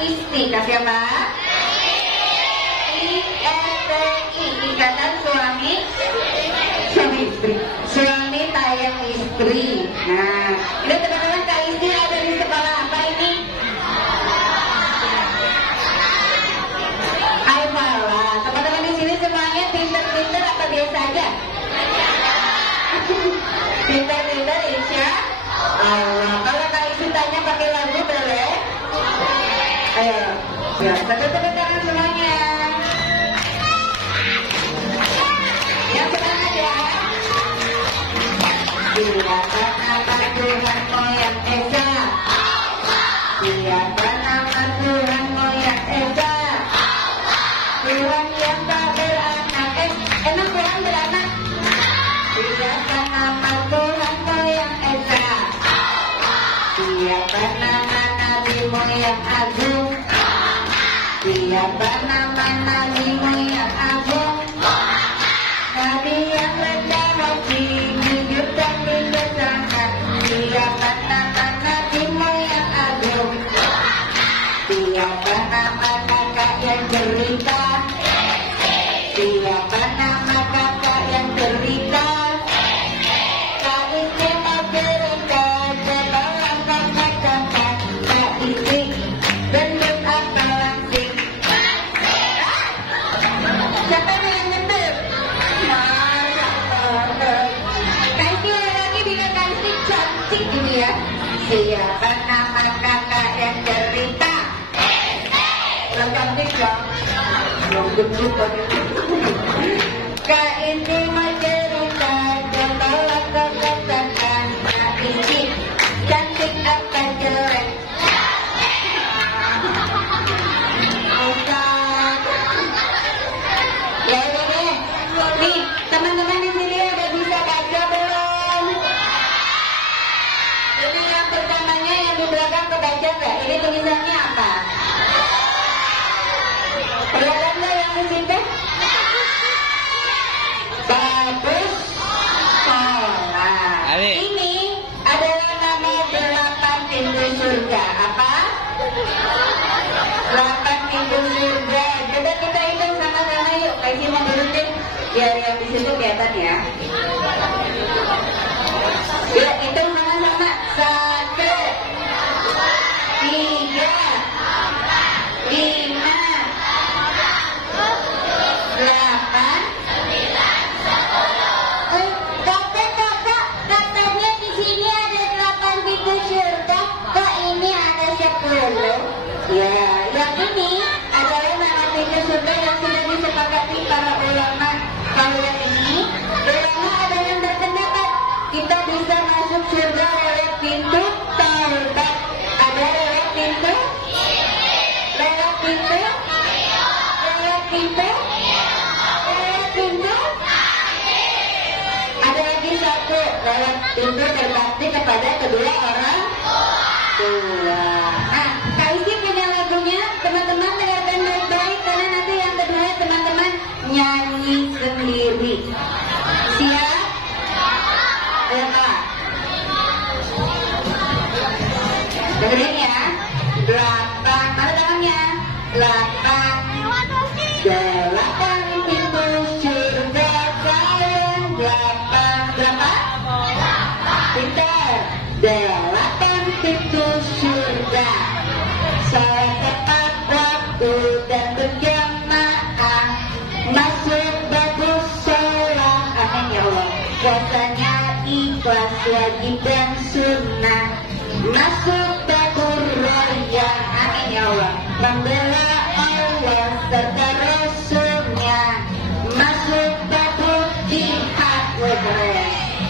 ISTI, kasih apa? ISTI, Ikatan Suami Istri. Suami tayang istri. Nah, ini teman-teman Kak ISTI ada di sekolah apa ini? Al-Falah. Teman-teman di sini semuanya pinter-pinter apa biasa aja? Pinter-pinter insya Allah. Kalau Kak ISTI tanya pakai lagu boleh? Ayo, ya, tepuk tangan semuanya. Yang semangat ya. Siapa nama Tuhanmu yang esa? Siapa nama Tuhanmu yang esa? Tuhan yang tak beranak. Emang Tuhan beranak? Siapa nama Tuhanmu yang esa? Siapa nama Nabimu yang agung? Siapa nama Nabimu yang agung? Nabi yang rendah hati, jujur dan bijaksana. Siapa nama Nabimu yang agung? Siapa nama kakak yang cerita? Siapa nama kakak yang cerita? Kak ISTI mau cerita, sekolah kakak-kakak. Kak ISTI gendut apa langsing? Siapa yang gendut? Kak ISTI lagi bilang Kak ISTI cantik ini ya. Siapa nama kakak yang cerita? Yang cantik ya? Yang gendut tadi. Kak ISTI mau cerita, sekolah kakak-kakak. Kak ISTI cantik apa jelek? Ya udah deh. Nih, teman-teman di sini ada bisa baca belum? Ini yang pertamanya yang di belakang kebaca nggak? Ini tulisannya apa? Kelihatan nggak yang di sini? Bagus. Salah. Ini adalah nama 8 pintu surga. Apa? 8 pintu surga. Coba kita hitung sama-sama yuk. Kasih mau berutin biar yang di situ kelihatan ya. Yuk hitung sama-sama. 1, 3, 5, 8. Kakak, katanya di sini ada 8 pintu surga. Kok ini ada 10? Ya, yang ini adalah nama pintu surga yang sudah disepakati para ulama. Kalau yang ini, ulama ada yang berpendapat kita bisa masuk surga lewat pintu taubat. Ada lewat pintu? Lewat pintu? Lewat pintu? Lewat pintu? Ada lagi satu, lewat pintu berbakti kepada kedua orang tua. Nah, Kak ISTI punya lagunya, teman-teman dengarkan baik-baik karena nanti yang kedua teman-teman nyanyi sendiri. Siap? Ya Kak. Dengerin ya. 8, mana tangannya? 8 pintu surga kalian. 8 berapa? Pintar. 8 pintu surga. Sholat tepat waktu dan berjamaah. Masuk bagus sholat. Amin ya Allah. Puasanya ikhlas, wajib dan sunnah. Masuk tabur raya. Amin ya Allah. Membela Allah serta Rasulnya. Masuk tabur jihad.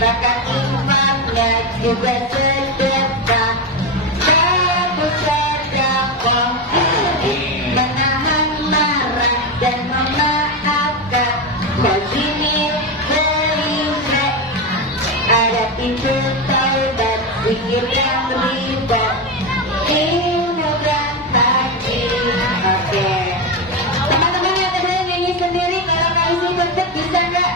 Bahkan imannya juga sedekah. Tabur sedekah, menahan marah dan memaafkan. Khazimil Khairat. Ada pintu taubat, zikir yang riba, ilmu dan haji. Oke. Teman-teman yang ada nyanyi sendiri, kalau Kak ISTI konsep bisa nggak?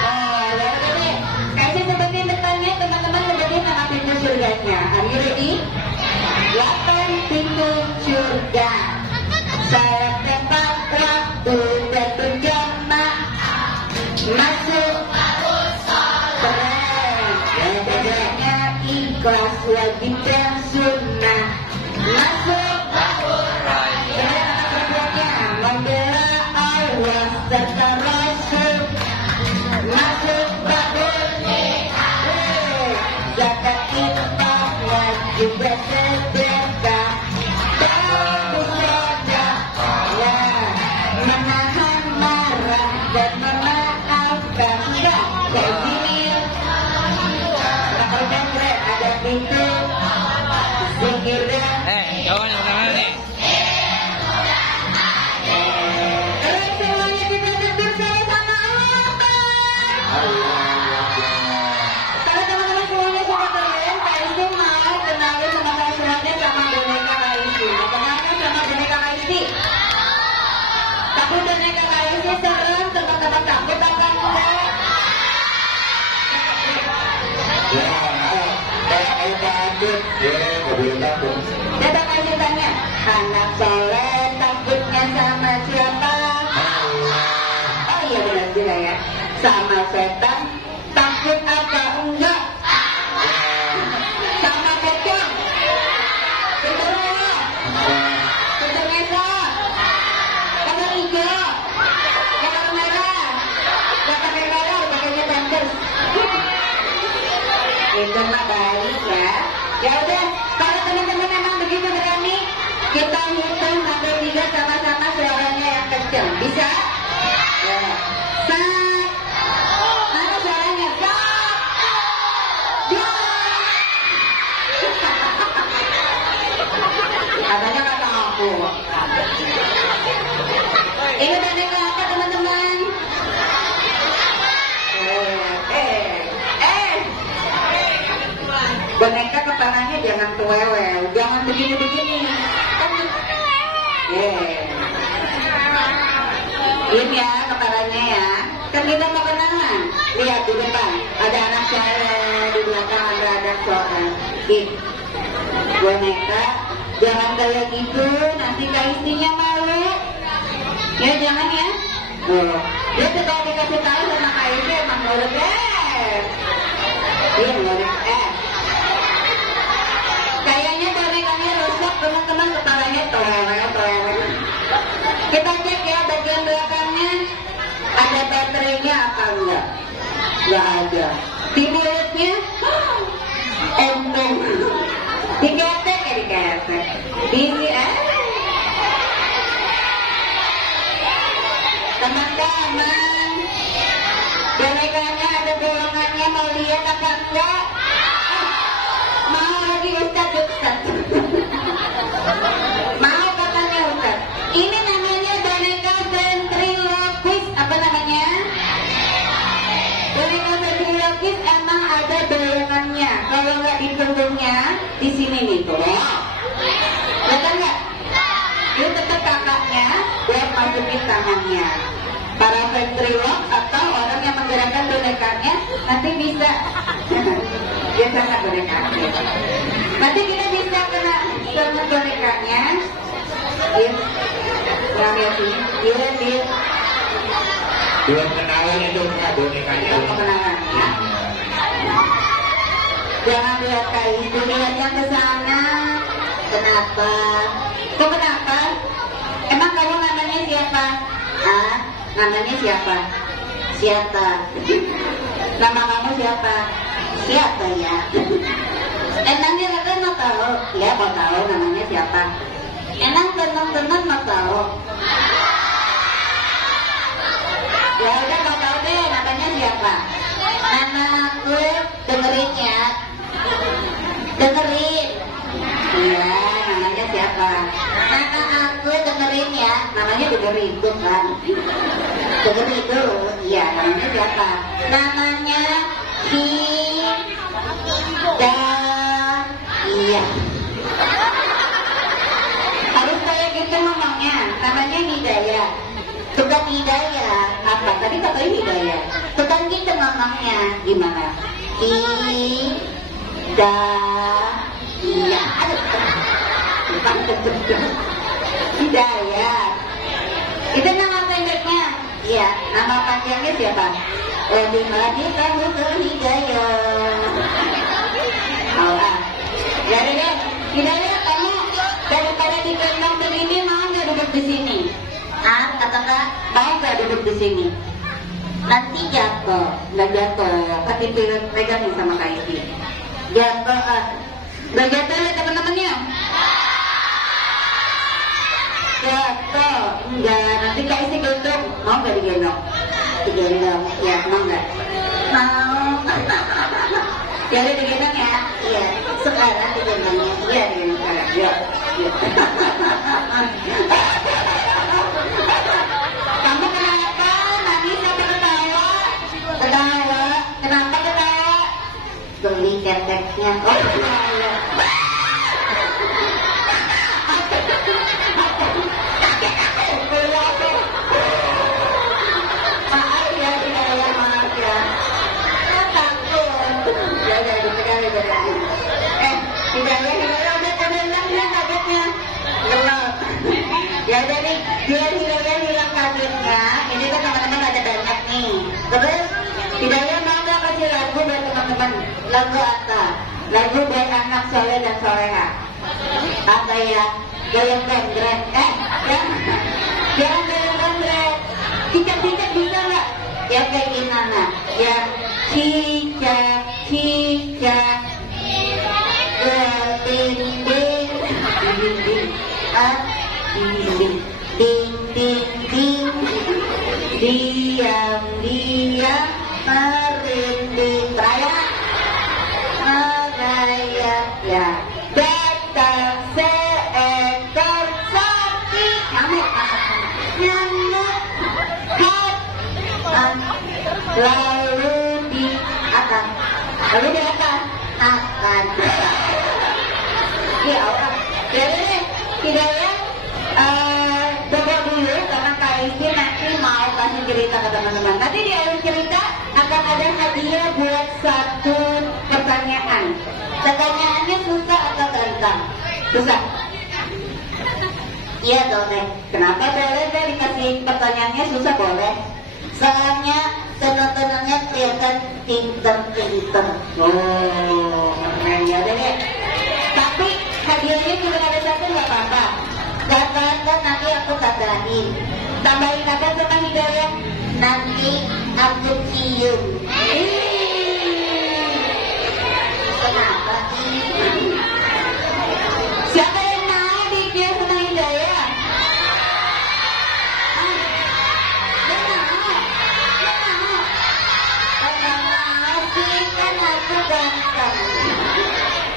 Oh, ya udah deh. Kak ISTI sebutin depannya, teman-teman sebutin nama pintu surganya. Are you ready? 8 pintu surga. serta Rasul masuk babonnya. Zakat infak wajib bersedekah. Menahan marah dan memaafkan. Kayak gini ada pintu zikirnya. Kawan yang menahan nih. Semuanya kita zikir sama Allah. Kalau teman-teman semuanya sudah kalian, Kaisti mau kenalin teman-teman semuanya sama boneka Kaisti. Kenalin sama boneka Kaisti. Takut boneka Kaisti serem, teman-teman takut apa enggak? Kita kasih tanya, anak soleh takutnya sama siapa? Oh iya benar juga ya. Sama setan, takut apa enggak? Sama pocong, keturun, keturmesa, kamar hijau, kamar merah, gak pakai kolor, pakainya pampers. Itu mah baik ya. Ya udah, kalau teman-teman memang begitu berani, kita hitung sampai 3 sama-sama suaranya yang kecil. Bisa? Ya. Mana suaranya? Katanya kata aku. Ini boneka apa teman-teman? Boneka kepalanya jangan tuwewel, jangan begini-begini. Ini ya kepalanya ya. Kan kita mau kenalan. Lihat di depan, ada anak saya, di belakang ada anak seorang. Boneka, jangan kayak gitu, nanti Kaistinya malu. Ya jangan ya. Dia kalau dikasih tahu sama Kaisti emang malu deh. Iya malu kayaknya bonekanya rusak teman-teman, kepalanya toel. Kita cek ya bagian belakangnya ada baterainya apa enggak? Enggak ada. Di mulutnya enteng. Diketek ya diketek. Ini teman-teman, bonekanya ada bolongannya, mau lihat apa enggak? Mau lagi Ustaz. Mau katanya Ustaz. Ini namanya boneka ventriloquis. Apa namanya? Boneka ventriloquis emang ada bayangannya. Kalau nggak di punggungnya, di sini nih tuh. Betul nggak? Ini tetap kakaknya buat masukin tangannya. Para ventriloquis atau orang yang menggerakkan bonekanya nanti bisa. Biasanya bonekanya. Nanti kita bisa kena sama bonekanya. Iya. Belum kenalan itu bonekanya. Kenalan ya. Jangan lihat Kaisti, lihat yang ke sana. Kenapa? Itu kenapa? Emang kamu namanya siapa? Namanya siapa? Siapa? Nama kamu siapa? Siapa ya? Emangnya kalian mau tahu? Ya mau tahu namanya siapa? Emang teman-teman mau tahu? Ya udah mau tahu deh namanya siapa? Nama aku dengerin ya. Dengerin. Iya namanya siapa? Nama aku dengerin ya. Namanya dengerin bukan? Dengerin itu. Iya namanya siapa? Namanya Iya. Harus kayak gitu ngomongnya. Namanya Hidayah. Tukang Hidayah. Apa? Tadi katanya Hidayah. Tukang gitu ngomongnya. Gimana? Hidayah. Hidayah. Itu nama pendeknya. Iya. Nama panjangnya siapa? Lagi kamu Hidayah. Allah. Jadi deh, Hidayah kamu daripada digendong begini mau nggak duduk di sini? Katakan mau nggak duduk di sini? Nanti jatuh, nggak jatuh, ketimpiran pegangin sama Kak Isti. Jatuh, nggak jatuh ya teman-temannya? Jatuh, enggak. Nanti Kak Isti gendong, mau nggak digendong? Digendong, ya mau nggak? Mau. Ya udah digendong ya. Iya. Sekarang digendongnya. Iya digendong sekarang. Yuk. Kamu kenapa? Nangis apa ketawa? Ketawa. Kenapa ketawa? Beli keteknya. Oh ketawa. Maaf ya, Hidayah, maaf ya. Takut. Hidayah udah hilang ya kagetnya. Gelap. Ya udah nih, biar Hidayah hilang kagetnya. Ini kan teman-teman ada banyak nih. Terus Hidayah mau nggak kasih lagu buat teman-teman? Lagu apa? Lagu buat anak soleh dan soleha. Apa ya? Goyang gandret. Jangan goyang gandret. Cicak-cicak bisa nggak? Ya kayak gimana? Ya cicak cicak ding ding ding ding ding ding diam diam merinding merayap ya datang seekor sapi nyamuk lalu di atas akan ya Allah jadi Hidayah coba dulu karena Kak Isti nanti mau kasih cerita ke teman-teman. Nanti di akhir cerita akan ada hadiah buat satu pertanyaan. Pertanyaannya susah atau gampang? Susah. Iya boleh. Kenapa boleh deh dikasih pertanyaannya susah boleh? Soalnya penontonannya kelihatan pinter-pinter. Oh, ya udah deh. Tapi hadiahnya cuma ada satu nggak apa-apa. Gak apa-apa nanti aku tambahin. Tambahin apa sama Hidayah? Nanti aku cium. Kenapa sih? Siapa yang mau dicium sama Hidayah? Kan aku ganteng.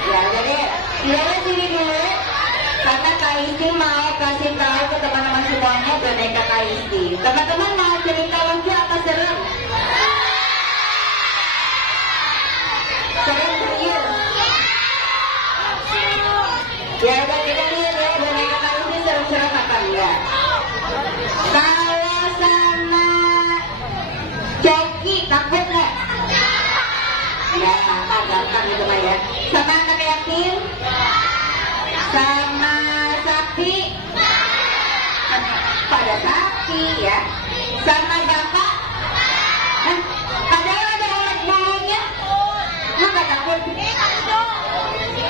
Ya udah deh, Hidayah sini dulu. Karena Kak Isti mau kasih tahu ke teman-teman semuanya boneka Kak Isti. Teman-teman mau cerita lucu apa serem? Serem serius? Ya udah kita lihat ya boneka Kak Isti serem-serem apa enggak? Kalau sama Jaki takut nggak? Ya, gampang itu mah ya. Sama anak yatim? Sama sapi? Pada sapi ya. Sama bapak? Padahal ada ulat bulunya. Nggak takut?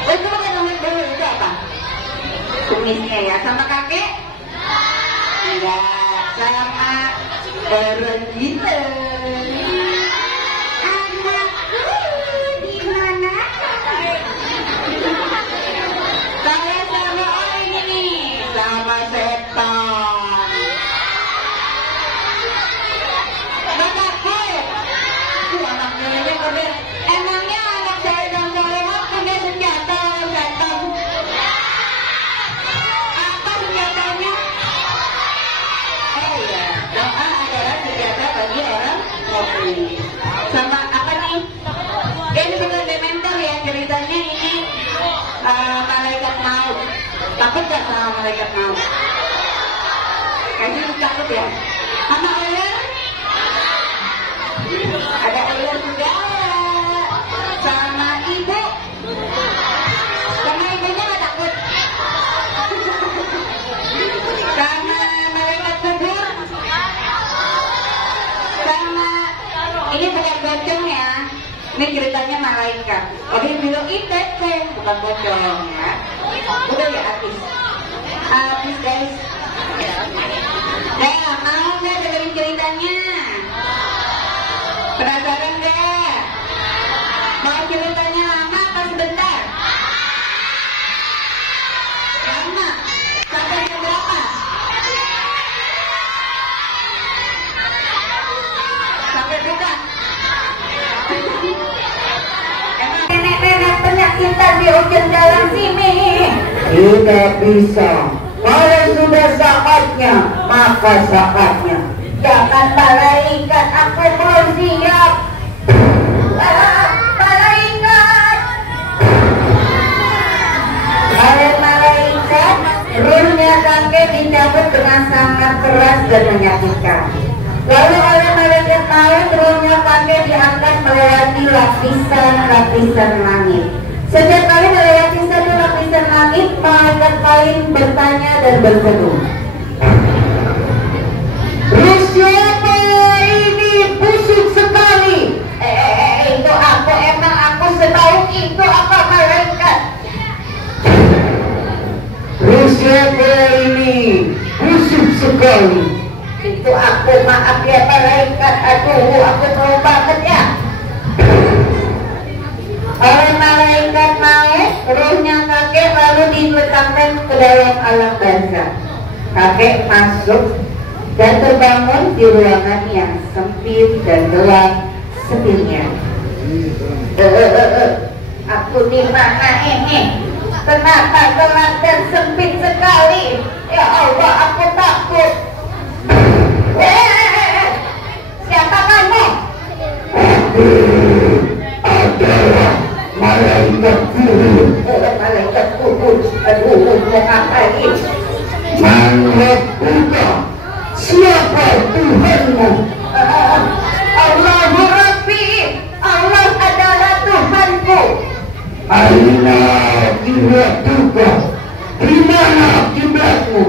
Itu bukan ulat bulu, itu apa? Kumisnya ya. Sama kakek? Enggak. Sama berenjita. Saya sama orang ini sama setan. Gak takut. Anak ini kode. Emangnya anak saya dan Soleha punya senjata setan? Apa senjatanya? Oh iya, doa adalah senjata bagi orang mukmin. Sama apa nih? Ini bukan Dementor ya ceritanya ini. Malaikat maut. Takut gak sama malaikat maut? Kayaknya takut ya. Sama ular? Ada ular juga. Sama ibu? Sama ibunya gak takut? Sama malaikat kubur? Sama ini bukan pocong ya. Ini ceritanya malaikat. Oke, bilang ITC bukan pocong ya. Udah ya habis. Habis guys. Nah, Mau nggak dengerin ceritanya? Penasaran nggak? Mau ceritanya lama apa sebentar? Lama. Sampai jam berapa? Sampai buka. Nenek-nenek penyakitan di ujung jalan sini. Tidak bisa. Kalau sudah saatnya, maka saatnya. Jangan malaikat, aku belum siap. Malaikat. Malaikat, ruhnya kakek dicabut dengan sangat keras dan menyakitkan. Lalu oleh malaikat maut, ruhnya kakek diangkat melewati lapisan-lapisan langit. Setiap kali melewati satu lapisan langit, malaikat lain bertanya dan berseru. Siapa ini busuk sekali? Itu aku, emang aku setahu itu apa malaikat? Siapa ini busuk sekali? Itu aku, maaf ya malaikat. Aduh, aku tahu banget ya. Oleh malaikat maut, ruhnya kakek lalu diletakkan ke dalam alam barzakh. Kakek masuk dan terbangun di ruangan yang sempit dan gelap sepinya. Aku di mana ini? Kenapa gelap dan sempit sekali? Ya Allah, aku takut. Siapa kamu? Adalah malaikat guru. Malaikat guru. Aduh, mau ngapain? Malaikat buka. Siapa Tuhanmu? Allahu Rabbi. Allah adalah Tuhanku. Aina kiblatuka. Di mana kiblatmu?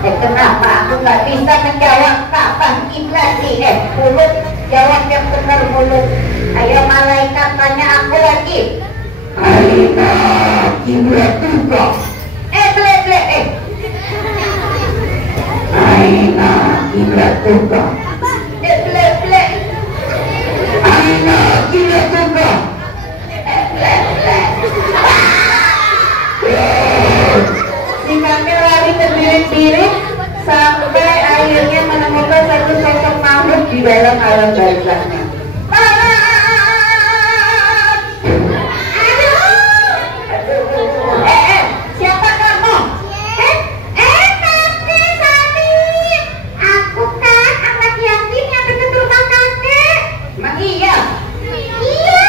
Kenapa aku nggak bisa menjawab kapan kiblat sih? Mulut jawab yang benar mulut. Ayo malaikat tanya aku lagi. Aina kiblatuka. Aina kiblatuka. Aina kiblatuka. Si kakek lari terbirit-birit sampai akhirnya menemukan satu sosok makhluk di dalam alam barzakhnya. Siapa kamu? Kakek Sani. Aku kan anak yatim yang dekat rumah kakek. Emang iya? Iya.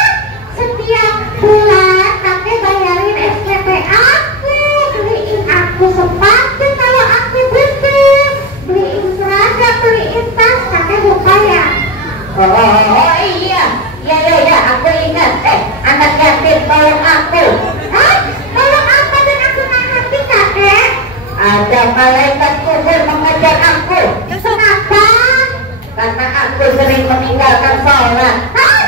Setiap bulan kakek bayarin SPP aku, beliin aku sepatu kalau aku butuh, beliin seragam, beliin tas. Kakek lupa ya? Oh iya, ya, aku ingat. Anak yatim tolong aku. Hah? Tolong apa dan aku nggak ngerti kakek? Ada malaikat kubur mengejar aku. Kenapa? Karena aku sering meninggalkan sholat. Hah?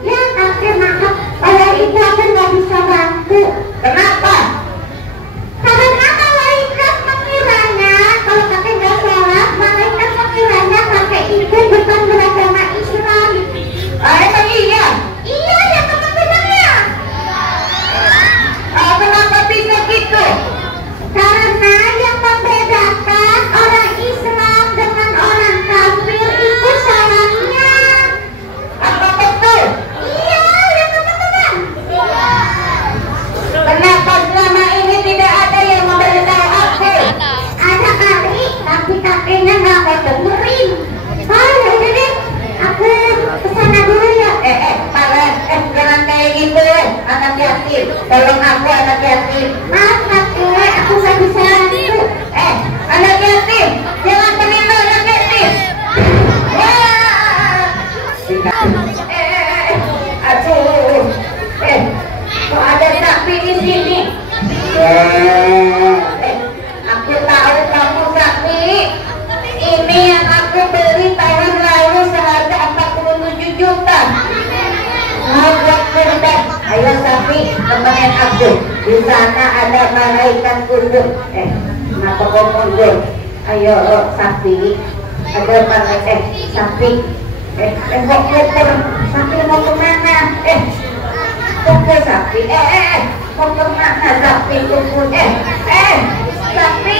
Ya kakek maaf, kalau itu aku nggak bisa bantu. Kenapa? Karena malaikat mengiranya kalau kakek nggak sholat, malaikat mengiranya kakek itu bukan beragama Islam. Emang iya? Iya ya teman-temannya. Kenapa bisa gitu? Karena yang membedakan orang Islam dengan orang kafir itu salamnya. Apa betul? Iya ya teman-teman. Kenapa selama ini tidak ada yang memberitahu aku? Ada kali, tapi kakeknya nggak mau dengerin. Ya udah deh, aku kesana dulu ya. Jangan kayak gitu, anak yatim. Tolong aku anak yatim. Maaf kakek, aku nggak bisa bantu. Anak yatim, jangan terima anak yatim. Aduh, kok ada sapi di sini? Aku tahu kamu sapi. Ini yang aku beli tahun lalu seharga 47 juta. Buat kurban. Ayo sapi, temenin aku. Di sana ada malaikat kubur. Kenapa kau mundur? Ayo sapi, ada apa? Sapi, kok koper? Sapi mau kemana? Koper sapi, mau kemana sapi? Koper, sapi,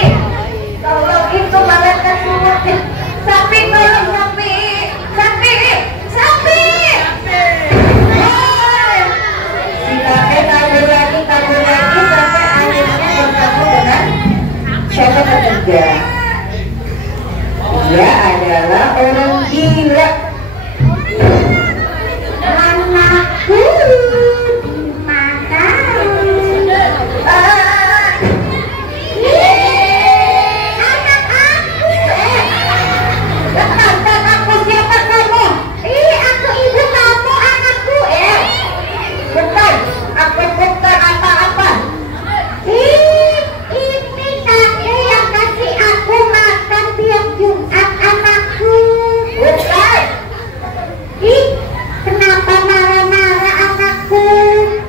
tolong itu malaikat semua. Sapi tolong sapi, sapi, sapi. Si kakek kabur lagi sampai akhirnya bertemu dengan siapa ketiga. Dia adalah orang gila. Anakku dimakan. Anak aku. Katakan aku siapa kamu? Aku ibu kamu, anakku. Bukan, aku bukan apa-apa. Ini kakek yang kasih aku makan tiap Jumat, anakku. Bukan. Kenapa marah-marah anakku?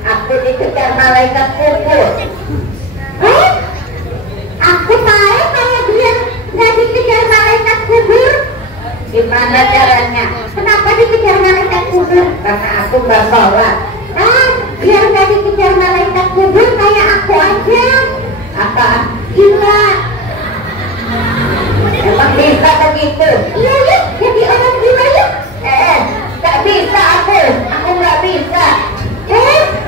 Aku dikejar malaikat kubur. Aku tahu kalau dia nggak dikejar malaikat kubur. Gimana caranya? Kenapa dikejar malaikat kubur? Karena aku nggak sholat. Biar nggak dikejar malaikat kubur kayak aku aja. Apa? Gila. Emang bisa begitu? Iya ya, jadi orang gila ya. Nggak bisa aku nggak bisa.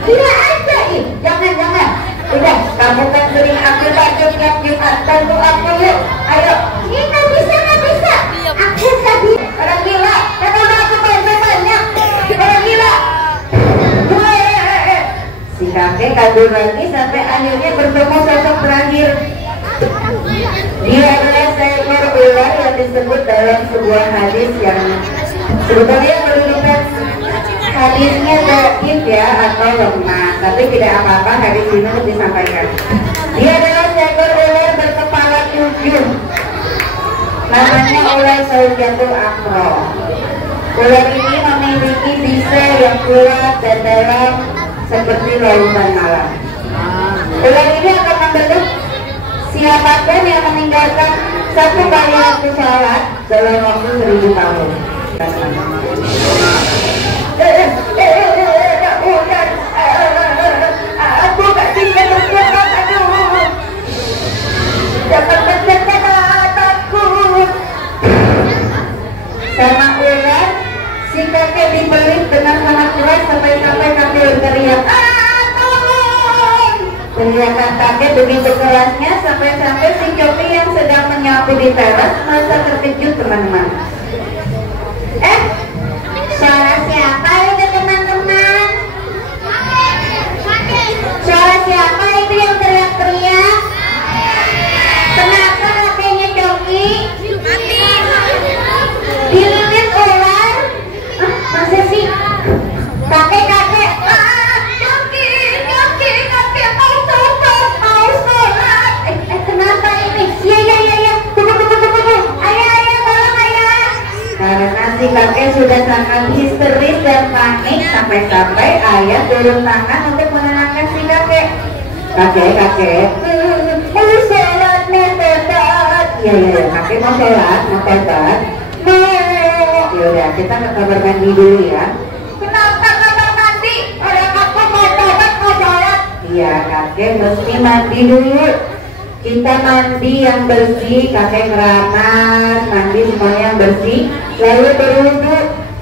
Gila aja ih. Jangan. Udah, kamu kan sering aku bantu tiap Jumat, bantu aku yuk. Ayo. Nggak bisa. Aku tadi orang gila. Kenapa aku banyak? Orang gila. Si kakek kabur lagi sampai akhirnya bertemu sosok terakhir. Dia adalah seekor ular yang disebut dalam sebuah hadis yang sebetulnya menunjukkan hadisnya dhaif ya atau lemah, tapi tidak apa-apa, hadis ini harus disampaikan. Dia adalah seekor ular berkepala 7. Namanya ular Saujatul Akro. Ular ini memiliki bisa yang kuat dan dalam seperti lautan malam. Ular ini akan membentuk siapapun yang meninggalkan satu kali waktu sholat dalam waktu 1000 tahun. Aku gak bisa bergerak, aduh. Jangan mendekat mataku. Sama ular, si kakek dibelit dengan sangat keras sampai kakek berteriak, tolong! Teriakan kakek begitu kerasnya sampai si Coki yang sedang menyapu di teras merasa terkejut, teman-teman. Suara siapa itu, teman-teman? Suara siapa itu yang teriak-teriak? Kenapa kakeknya Coki? Dililit ular? Masa sih? Kakek mau sholat. Kenapa ini? Iya. Tunggu. Ayah, tolong ayah. Karena si kakek sudah sangat histeris dan panik sampai ayah turun tangan untuk menenangkan si kakek. Kakek. Mau sholat tetat. Iya. Kakek mau sholat, mau tetat. Yaudah, kita ke kamar mandi dulu ya. Kenapa kamar mandi? Orang aku mau tobat, mau sholat. Iya, kakek mesti mandi dulu. Kita mandi yang bersih, kakek keramas, mandi semuanya yang bersih. Lalu berwudu.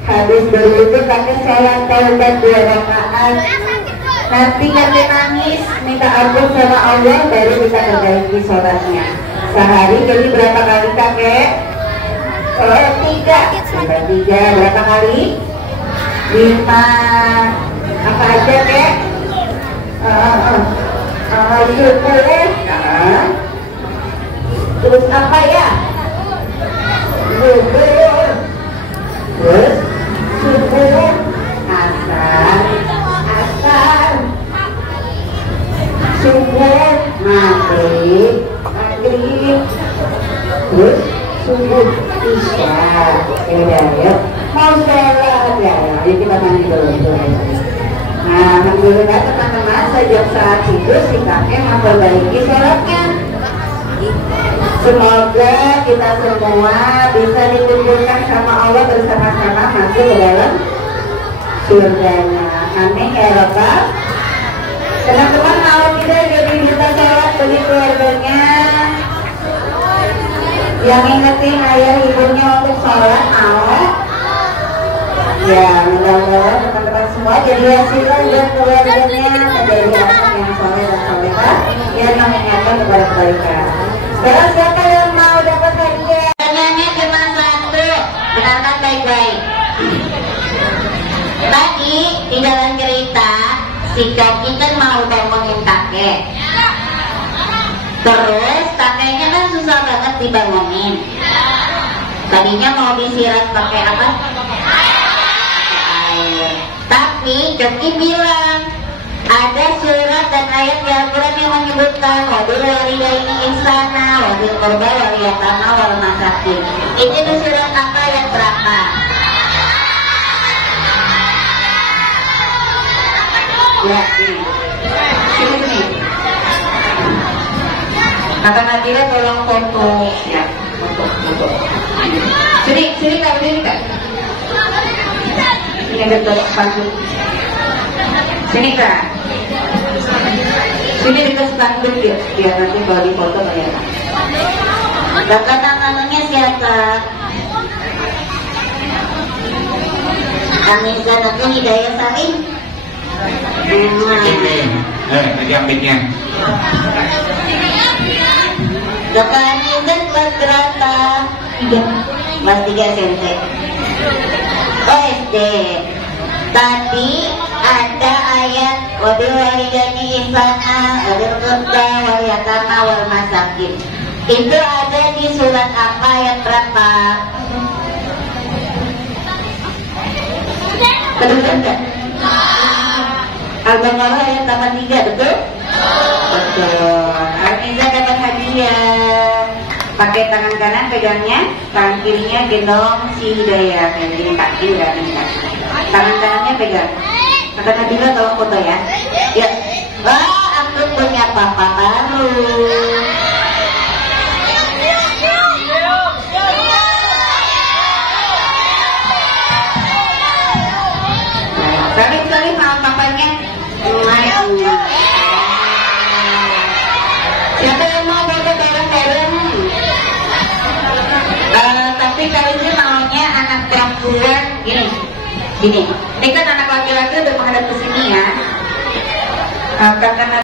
Habis berwudu kakek sholat taubat 2 rakaat. Nanti kakek nangis, minta ampun sama Allah, baru bisa perbaiki sholatnya. Sehari jadi berapa kali kakek? 3. Berapa kali? 5. Apa aja kek? Syukur. Terus apa ya? Syukur. Terus syukur. Asar. Syukur. Maghrib. Terus subuh, isya. Yuk mau sholat ya. Ayo kita mandi dulu. Nah, alhamdulillah teman-teman, sejak saat itu si kakek memperbaiki sholatnya. Semoga kita semua bisa dikumpulkan sama Allah bersama-sama masuk ke dalam surganya. Amin ya Rabbal. Teman-teman mau tidak jadi duta sholat bagi keluarganya, yang ingetin ayah ibunya untuk sholat mau? Ya, mudah-mudahan teman-teman semua jadi wasilah buat keluarganya menjadi anak yang soleh dan solehah yang mengingatkan kepada kebaikan. Sekarang siapa yang mau dapat hadiah? Pertanyaannya cuma satu, dengarkan baik-baik. Tadi di dalam cerita si Coki kan mau bangunin kakek. Terus kakeknya kan susah banget dibangunin. Tadinya mau disiram pakai apa? Air. Tapi Coki bilang ada surat dan ayat di Al-Quran yang menyebutkan wabil walidaini ihsana, wabil qurba wal yatama wal masakin. Itu di surat apa, ayat berapa? Ya, sini. Kata Nadira tolong foto ya, foto. Sini Kak, sini Kak. Ini betul spanduk. Sini Kak. Sini dekat spanduk ya, biar nanti kalau di foto kayak. Kakak namanya siapa? Kamisa Natu Hidayah Salim. Jamiknya. Dokter Nizan kelas berapa? 3. Kelas 3 SMP. Oh SD. Tadi ada ayat wabil walidaini ihsana, wabil qurba wal yatama wal masakin. Itu ada di surat apa, ayat berapa? Kedengeran enggak? Al-Baqarah ayat 83, betul? Betul. Arniza dapat hadiah. Pakai tangan kanan pegangnya, tangan kirinya gendong si Hidayah. Yang gini kaki udah nih. Tangan kanannya pegang. Kata Nabila tolong foto ya. Ya. Wah, aku punya papa baru. Sekali sama papanya. Siapa yang mau foto bareng-bareng? Tapi kali ini maunya anak perempuan gini. Ini kan anak laki-laki udah menghadap ke sini ya. Karena